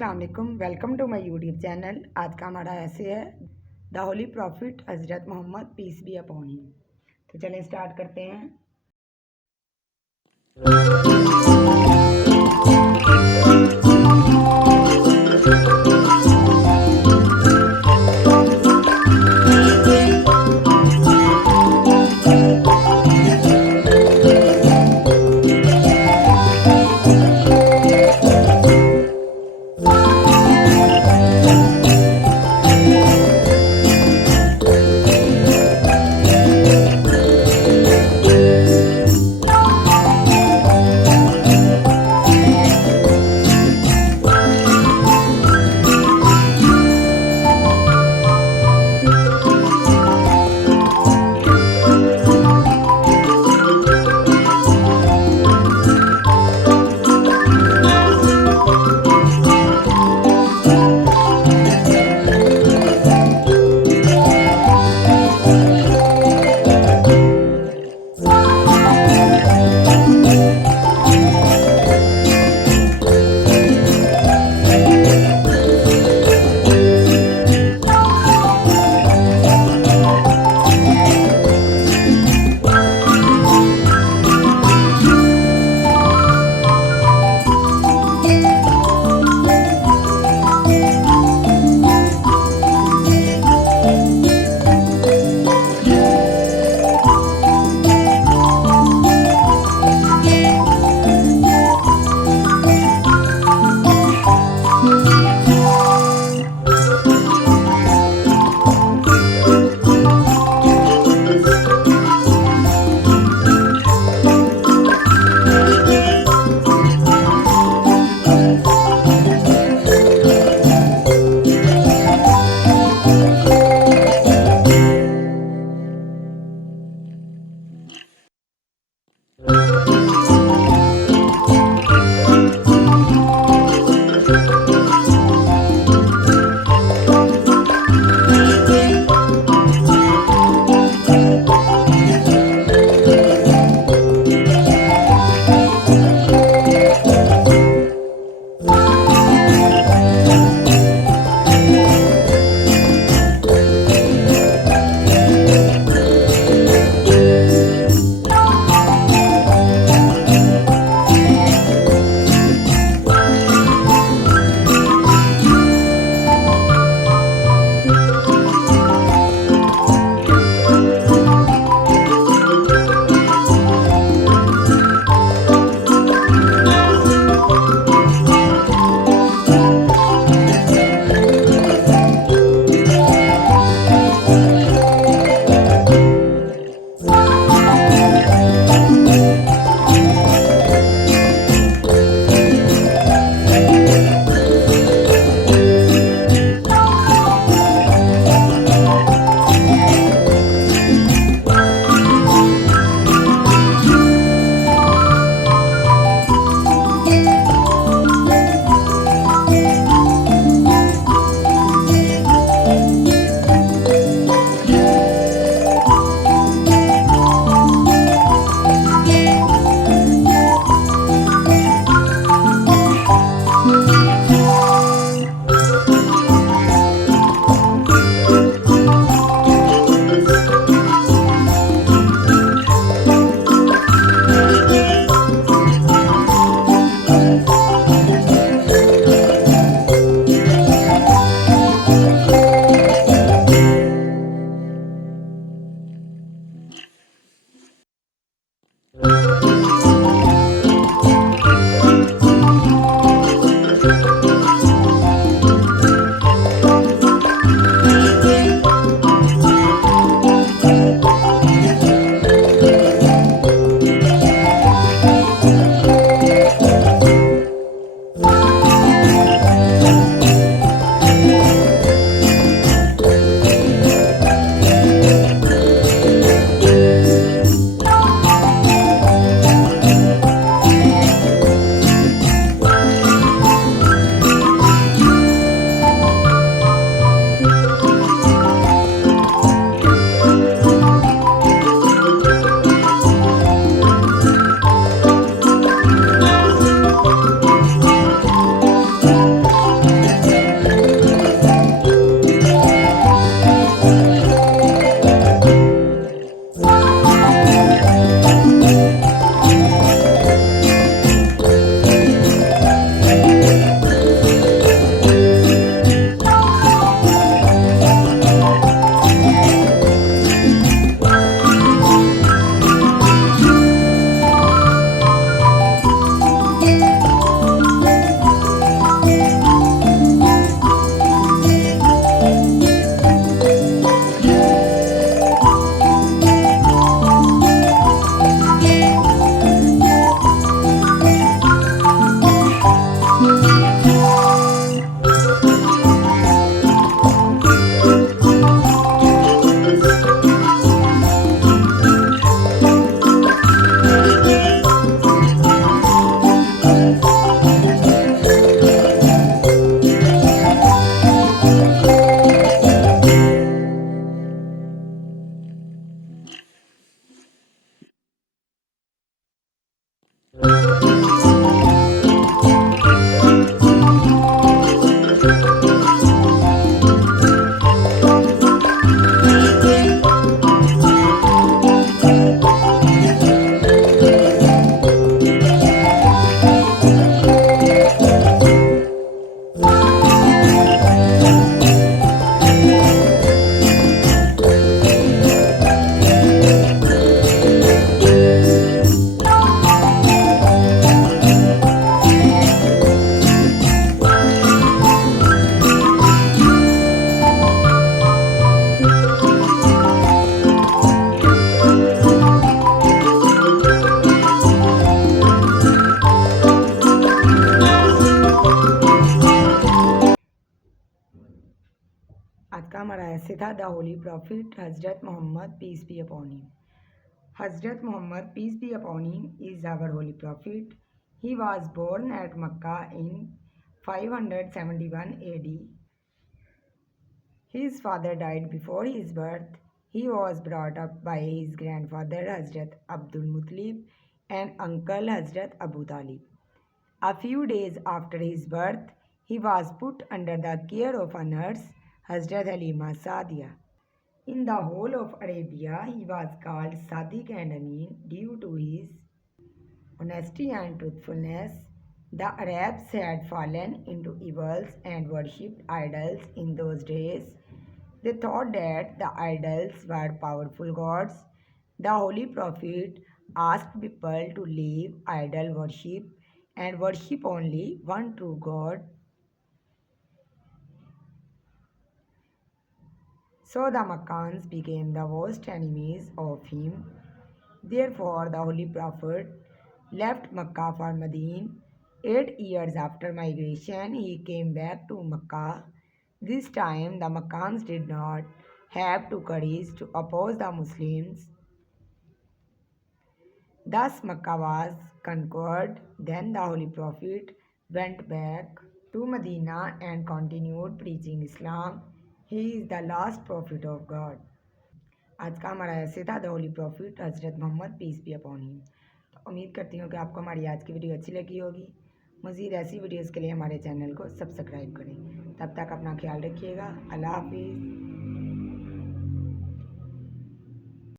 अस्सलाम वालेकुम। Welcome to my YouTube channel. आज का हमारा ऐसे है द होली प्रॉफिट हज़रत Muhammad peace be upon him. तो चलें स्टार्ट करते हैं। का हमारा ऐसे था द होली प्रॉफिट हज़रत Muhammad peace be upon him. हज़रत Muhammad peace be upon him is our holy prophet. He was born at Makkah in 571 AD. His father died before his birth. He was brought up by his grandfather Hazrat Abdul Muttalib and uncle Hazrat Abu Talib. A few days after his birth, he was put under the care of a nurse, Hazrat Halima Sadiya. In the whole of Arabia, he was called Sadiq and Amin due to his honesty and truthfulness. The Arabs had fallen into evils and worshipped idols in those days. They thought that the idols were powerful gods. The Holy Prophet asked people to leave idol worship and worship only one true God. So the Makkans became the worst enemies of him. Therefore, the Holy Prophet left Makkah for Medina. 8 years after migration, he came back to Makkah. This time, the Makkans did not have the courage to oppose the Muslims. Thus, Makkah was conquered. Then the Holy Prophet went back to Medina and continued preaching Islam. He is the last prophet of God. आज का हमारा ऐसे था the holy prophet हज़रत Muhammad peace be upon him. तो उम्मीद करती हूँ कि आपको हमारी आज की वीडियो अच्छी लगी होगी। मज़ीद ऐसी वीडियोज़ के लिए हमारे चैनल को सब्सक्राइब करें। तब तक अपना ख्याल रखिएगा। अल्लाह हाफिज़।